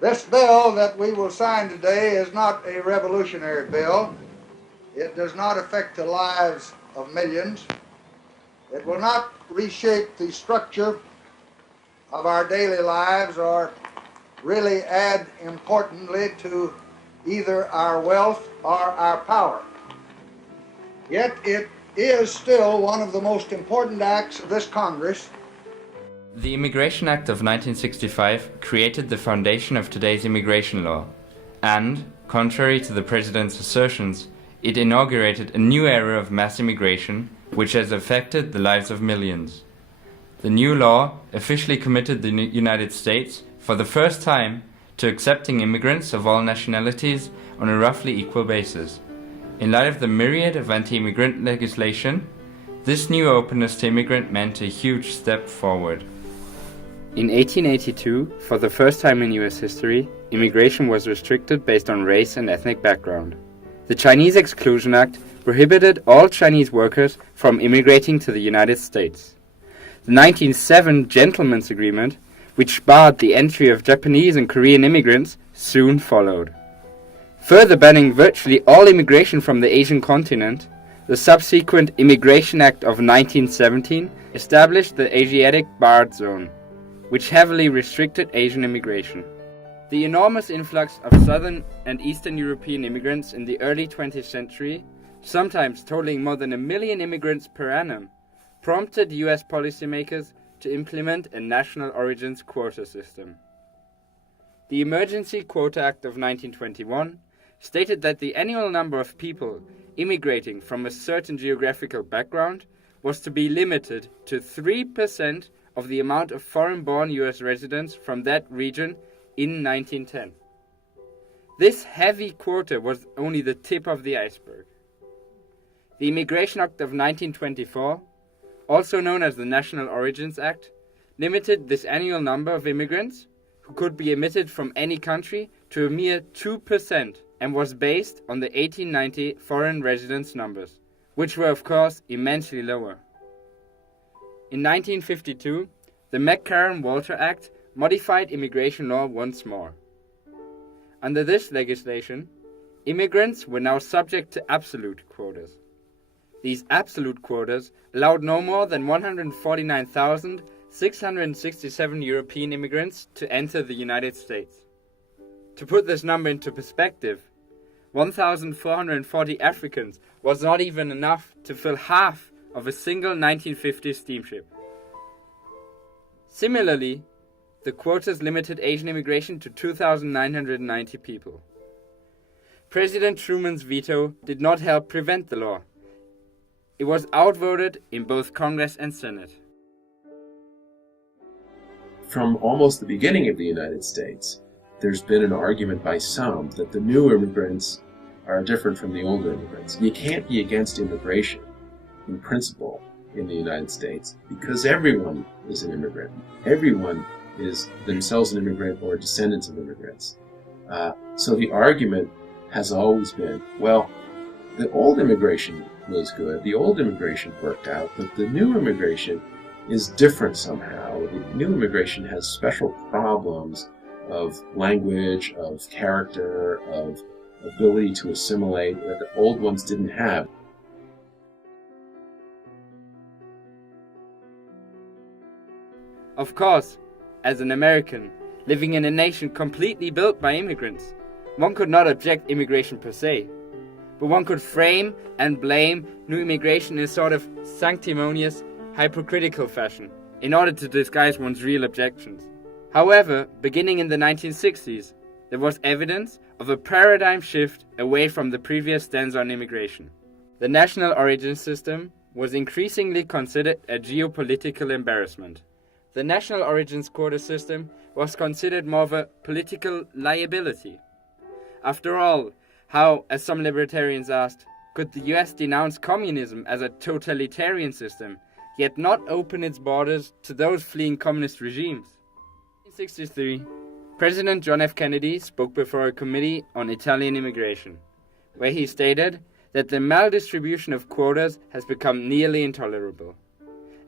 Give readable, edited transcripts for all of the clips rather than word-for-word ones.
This bill that we will sign today is not a revolutionary bill. It does not affect the lives of millions. It will not reshape the structure of our daily lives or really add importantly to either our wealth or our power. Yet it is still one of the most important acts of this Congress. The Immigration Act of 1965 created the foundation of today's immigration law, and, contrary to the President's assertions, it inaugurated a new era of mass immigration which has affected the lives of millions. The new law officially committed the United States, for the first time, to accepting immigrants of all nationalities on a roughly equal basis. In light of the myriad of anti-immigrant legislation, this new openness to immigrant meant a huge step forward. In 1882, for the first time in US history, immigration was restricted based on race and ethnic background. The Chinese Exclusion Act prohibited all Chinese workers from immigrating to the United States. The 1907 Gentlemen's Agreement, which barred the entry of Japanese and Korean immigrants, soon followed. Further banning virtually all immigration from the Asian continent, the subsequent Immigration Act of 1917 established the Asiatic Barred Zone, which heavily restricted Asian immigration. The enormous influx of Southern and Eastern European immigrants in the early 20th century, sometimes totaling more than 1 million immigrants per annum, prompted US policymakers to implement a national origins quota system. The Emergency Quota Act of 1921 stated that the annual number of people immigrating from a certain geographical background was to be limited to 3% of the amount of foreign-born US residents from that region in 1910. This heavy quota was only the tip of the iceberg. The Immigration Act of 1924, also known as the National Origins Act, limited this annual number of immigrants who could be admitted from any country to a mere 2% and was based on the 1890 foreign residence numbers, which were of course immensely lower. In 1952, the McCarran-Walter Act modified immigration law once more. Under this legislation, immigrants were now subject to absolute quotas. These absolute quotas allowed no more than 149,667 European immigrants to enter the United States. To put this number into perspective, 1,440 Africans was not even enough to fill half of a single 1950 steamship. Similarly, the quotas limited Asian immigration to 2,990 people. President Truman's veto did not help prevent the law. It was outvoted in both Congress and Senate. From almost the beginning of the United States, there's been an argument by some that the new immigrants are different from the older immigrants. You can't be against immigration in principle in the United States because everyone is an immigrant. Everyone is themselves an immigrant or descendants of immigrants. So the argument has always been, well, the old immigration was good, the old immigration worked out, but the new immigration is different somehow. The new immigration has special problems of language, of character, of ability to assimilate that the old ones didn't have. Of course, as an American, living in a nation completely built by immigrants, one could not object immigration per se, but one could frame and blame new immigration in a sort of sanctimonious, hypocritical fashion, in order to disguise one's real objections. However, beginning in the 1960s, there was evidence of a paradigm shift away from the previous stance on immigration. The national origin system was increasingly considered a geopolitical embarrassment. The national origins quota system was considered more of a political liability. After all, how, as some libertarians asked, could the US denounce communism as a totalitarian system, yet not open its borders to those fleeing communist regimes? In 1963, President John F. Kennedy spoke before a committee on Italian immigration, where he stated that the maldistribution of quotas has become nearly intolerable,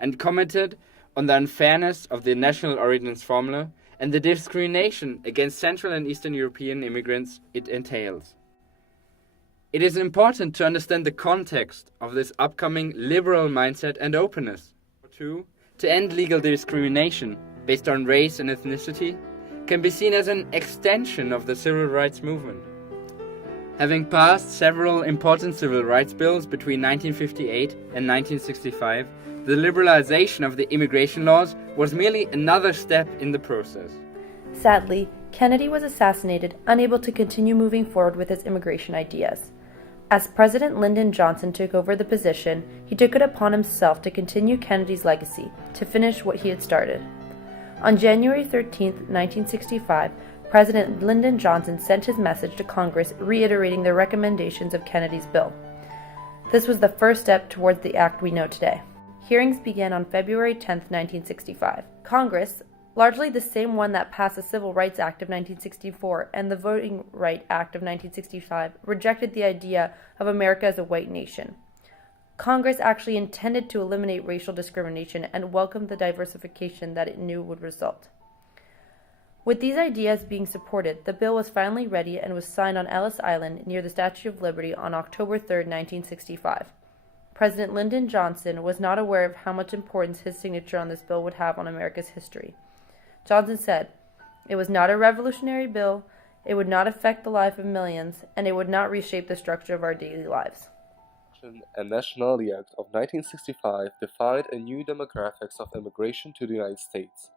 and commented on the unfairness of the national origins formula and the discrimination against Central and Eastern European immigrants it entails. It is important to understand the context of this upcoming liberal mindset and openness. 2. To end legal discrimination based on race and ethnicity can be seen as an extension of the civil rights movement. Having passed several important civil rights bills between 1958 and 1965, the liberalization of the immigration laws was merely another step in the process. Sadly, Kennedy was assassinated, unable to continue moving forward with his immigration ideas. As President Lyndon Johnson took over the position, he took it upon himself to continue Kennedy's legacy, to finish what he had started. On January 13, 1965, President Lyndon Johnson sent his message to Congress reiterating the recommendations of Kennedy's bill. This was the first step towards the act we know today. Hearings began on February 10, 1965. Congress, largely the same one that passed the Civil Rights Act of 1964 and the Voting Rights Act of 1965, rejected the idea of America as a white nation. Congress actually intended to eliminate racial discrimination and welcomed the diversification that it knew would result. With these ideas being supported, the bill was finally ready and was signed on Ellis Island near the Statue of Liberty on October 3, 1965. President Lyndon Johnson was not aware of how much importance his signature on this bill would have on America's history. Johnson said, "It was not a revolutionary bill, it would not affect the life of millions, and it would not reshape the structure of our daily lives." And Nationality Act of 1965 defined a new demographics of immigration to the United States.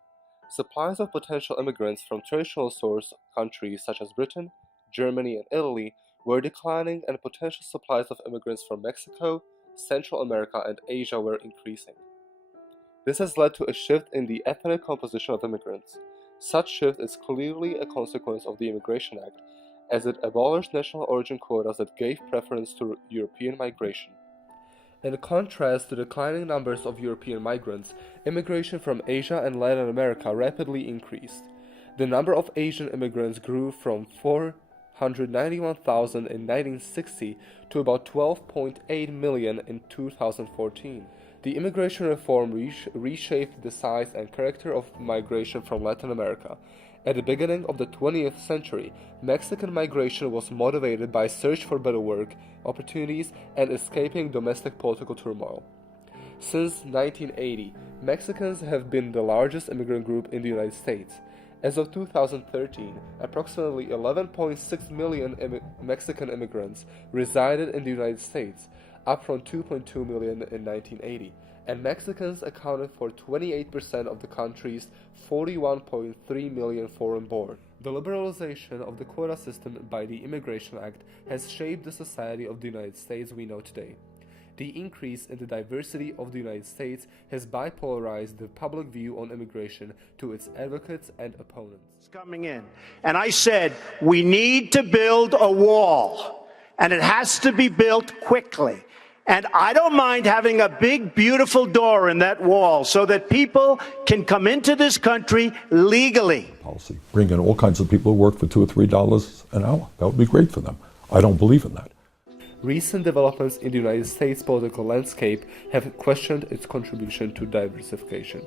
Supplies of potential immigrants from traditional source countries such as Britain, Germany, and Italy were declining, and potential supplies of immigrants from Mexico, Central America, and Asia were increasing. This has led to a shift in the ethnic composition of immigrants. Such shift is clearly a consequence of the Immigration Act, as it abolished national origin quotas that gave preference to European migration. In contrast to declining numbers of European migrants, immigration from Asia and Latin America rapidly increased. The number of Asian immigrants grew from 491,000 in 1960 to about 12.8 million in 2014. The immigration reform reshaped the size and character of migration from Latin America. At the beginning of the 20th century, Mexican migration was motivated by search for better work, opportunities, and escaping domestic political turmoil. Since 1980, Mexicans have been the largest immigrant group in the United States. As of 2013, approximately 11.6 million Mexican immigrants resided in the United States, up from 2.2 million in 1980, and Mexicans accounted for 28% of the country's 41.3 million foreign-born. The liberalization of the quota system by the Immigration Act has shaped the society of the United States we know today. The increase in the diversity of the United States has bipolarized the public view on immigration to its advocates and opponents. Coming in, and I said, we need to build a wall, and it has to be built quickly. And I don't mind having a big, beautiful door in that wall so that people can come into this country legally. Policy. Bring in all kinds of people who work for $2 or $3 an hour. That would be great for them. I don't believe in that. Recent developments in the United States political landscape have questioned its contribution to diversification.